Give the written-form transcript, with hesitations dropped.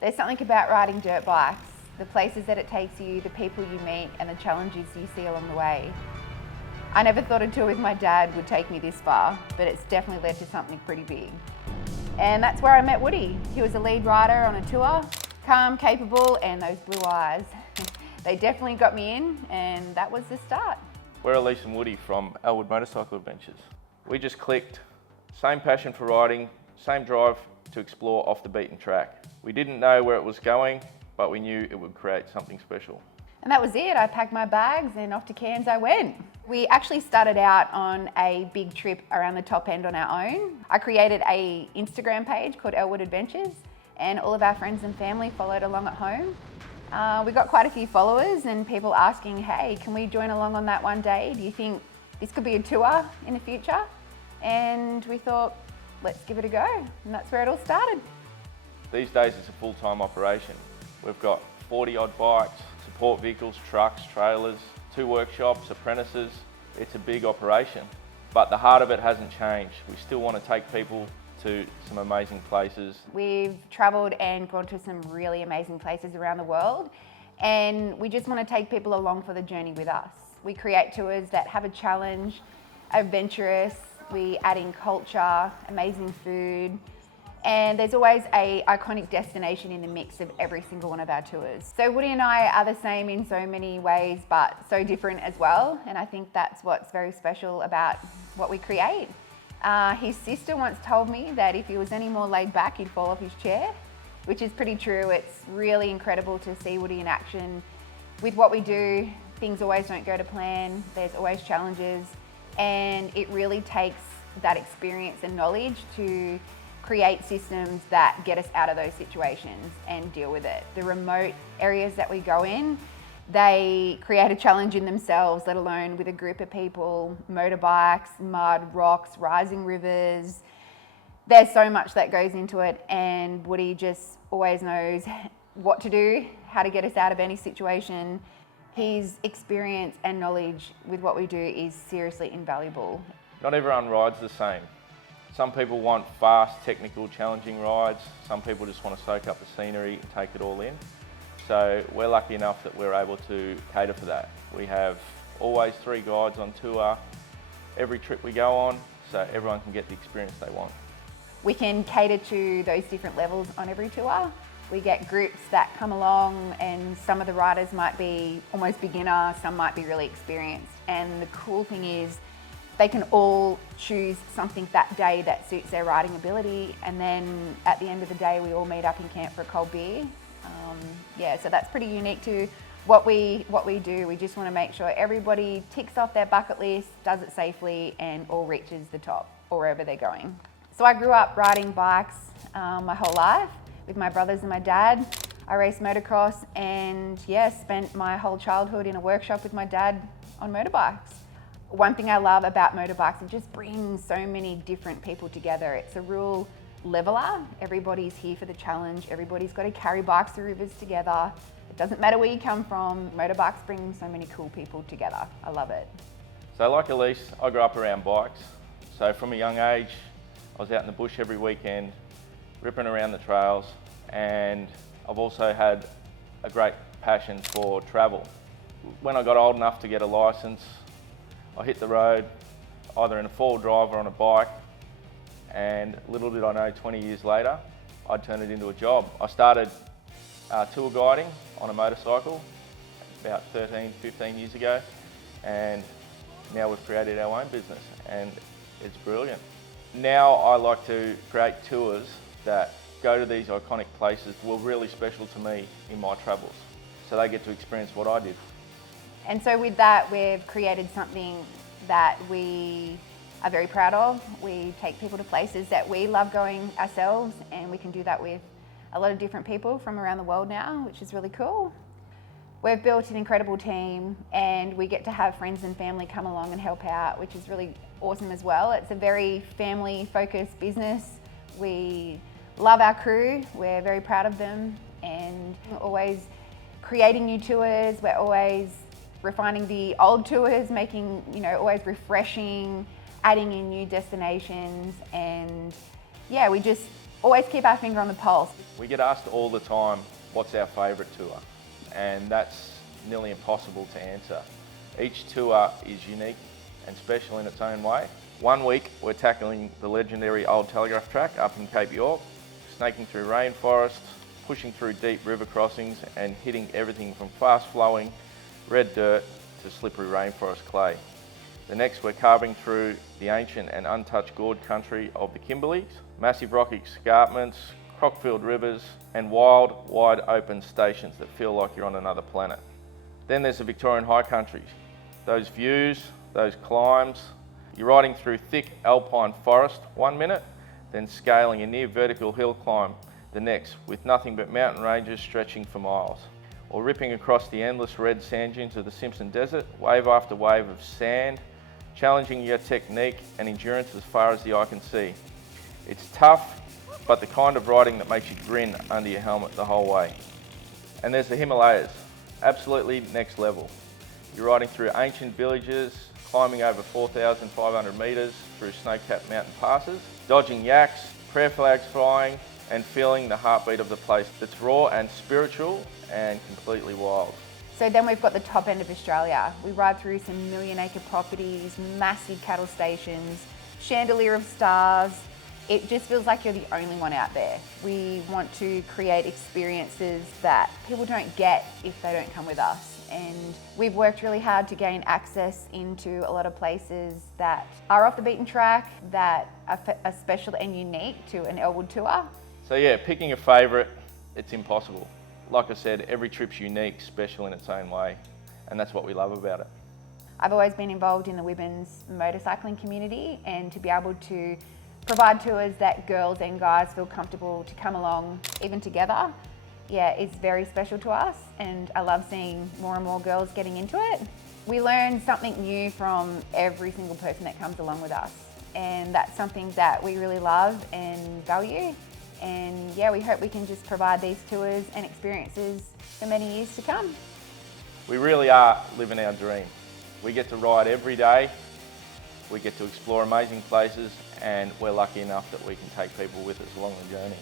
There's something about riding dirt bikes, the places that it takes you, the people you meet, and the challenges you see along the way. I never thought a tour with my dad would take me this far, but it's definitely led to something pretty big. And that's where I met Woody. He was a lead rider on a tour, calm, capable, and those blue eyes. They definitely got me in, and that was the start. We're Ellyse and Woody from Ellwood Motorcycle Adventures. We just clicked, same passion for riding, same drive to explore off the beaten track. We didn't know where it was going, but we knew it would create something special. And that was it. I packed my bags and off to Cairns I went. We actually started out on a big trip around the top end on our own. I created an Instagram page called Ellwood Adventures, and all of our friends and family followed along at home. We got quite a few followers and people asking, hey, can we join along on that one day? Do you think this could be a tour in the future? And we thought, let's give it a go. And that's where it all started. These days it's a full-time operation. We've got 40 odd bikes, support vehicles, trucks, trailers, 2 workshops, apprentices. It's a big operation, but the heart of it hasn't changed. We still want to take people to some amazing places. We've travelled and gone to some really amazing places around the world, and we just want to take people along for the journey with us. We create tours that have a challenge, adventurous, we add in culture, amazing food, and there's always an iconic destination in the mix of every single one of our tours. So Woody and I are the same in so many ways, but so different as well, and I think that's what's very special about what we create. His sister once told me that if he was any more laid back, he'd fall off his chair, which is pretty true. It's really incredible to see Woody in action. With what we do, things always don't go to plan. There's always challenges, and it really takes that experience and knowledge to create systems that get us out of those situations and deal with it. The remote areas that we go in, they create a challenge in themselves, let alone with a group of people, motorbikes, mud, rocks, rising rivers. There's so much that goes into it, and Woody just always knows what to do, how to get us out of any situation. His experience and knowledge with what we do is seriously invaluable. Not everyone rides the same. Some people want fast, technical, challenging rides. Some people just want to soak up the scenery and take it all in. So we're lucky enough that we're able to cater for that. We have always 3 guides on tour every trip we go on, so everyone can get the experience they want. We can cater to those different levels on every tour. We get groups that come along, and some of the riders might be almost beginner, some might be really experienced. And the cool thing is they can all choose something that day that suits their riding ability, and then at the end of the day we all meet up in camp for a cold beer. So that's pretty unique to what we do. We just want to make sure everybody ticks off their bucket list, does it safely, and all reaches the top or wherever they're going. So I grew up riding bikes my whole life with my brothers and my dad. I raced motocross and spent my whole childhood in a workshop with my dad on motorbikes. One thing I love about motorbikes, it just brings so many different people together. It's a real leveler. Everybody's here for the challenge. Everybody's got to carry bikes through rivers together. It doesn't matter where you come from. Motorbikes bring so many cool people together. I love it. So like Ellyse, I grew up around bikes. So from a young age, I was out in the bush every weekend, ripping around the trails, and I've also had a great passion for travel. When I got old enough to get a licence, I hit the road, either in a 4-wheel drive or on a bike, and little did I know, 20 years later, I'd turn it into a job. I started tour guiding on a motorcycle about 13, 15 years ago, and now we've created our own business, and it's brilliant. Now I like to create tours that go to these iconic places that were really special to me in my travels, so they get to experience what I did. And so with that, we've created something that we are very proud of. We take people to places that we love going ourselves, and we can do that with a lot of different people from around the world now, which is really cool. We've built an incredible team, and we get to have friends and family come along and help out, which is really awesome as well. It's a very family-focused business. We love our crew, we're very proud of them, and we're always creating new tours. We're always refining the old tours, making, always refreshing, adding in new destinations, and we just Always keep our finger on the pulse. We get asked all the time, what's our favourite tour? And that's nearly impossible to answer. Each tour is unique and special in its own way. One week, we're tackling the legendary Old Telegraph Track up in Cape York, snaking through rainforest, pushing through deep river crossings and hitting everything from fast-flowing red dirt to slippery rainforest clay. The next, we're carving through the ancient and untouched gorge country of the Kimberleys, massive rock escarpments, croc-filled rivers, and wild, wide open stations that feel like you're on another planet. Then there's the Victorian high country. Those views, those climbs, you're riding through thick alpine forest one minute, then scaling a near vertical hill climb the next, with nothing but mountain ranges stretching for miles. Or ripping across the endless red sand dunes of the Simpson Desert, wave after wave of sand, challenging your technique and endurance as far as the eye can see. It's tough, but the kind of riding that makes you grin under your helmet the whole way. And there's the Himalayas, absolutely next level. You're riding through ancient villages, climbing over 4,500 metres through snow-capped mountain passes, dodging yaks, prayer flags flying, and feeling the heartbeat of the place that's raw and spiritual and completely wild. So then we've got the top end of Australia. We ride through some million-acre properties, massive cattle stations, chandelier of stars. It just feels like you're the only one out there. We want to create experiences that people don't get if they don't come with us. And we've worked really hard to gain access into a lot of places that are off the beaten track, that are special and unique to an Ellwood tour. So yeah, picking a favourite, it's impossible. Like I said, every trip's unique, special in its own way, and that's what we love about it. I've always been involved in the women's motorcycling community, and to be able to provide tours that girls and guys feel comfortable to come along, even together, yeah, it's very special to us, and I love seeing more and more girls getting into it. We learn something new from every single person that comes along with us, and that's something that we really love and value. And yeah, we hope we can just provide these tours and experiences for many years to come. We really are living our dream. We get to ride every day, we get to explore amazing places, and we're lucky enough that we can take people with us along the journey.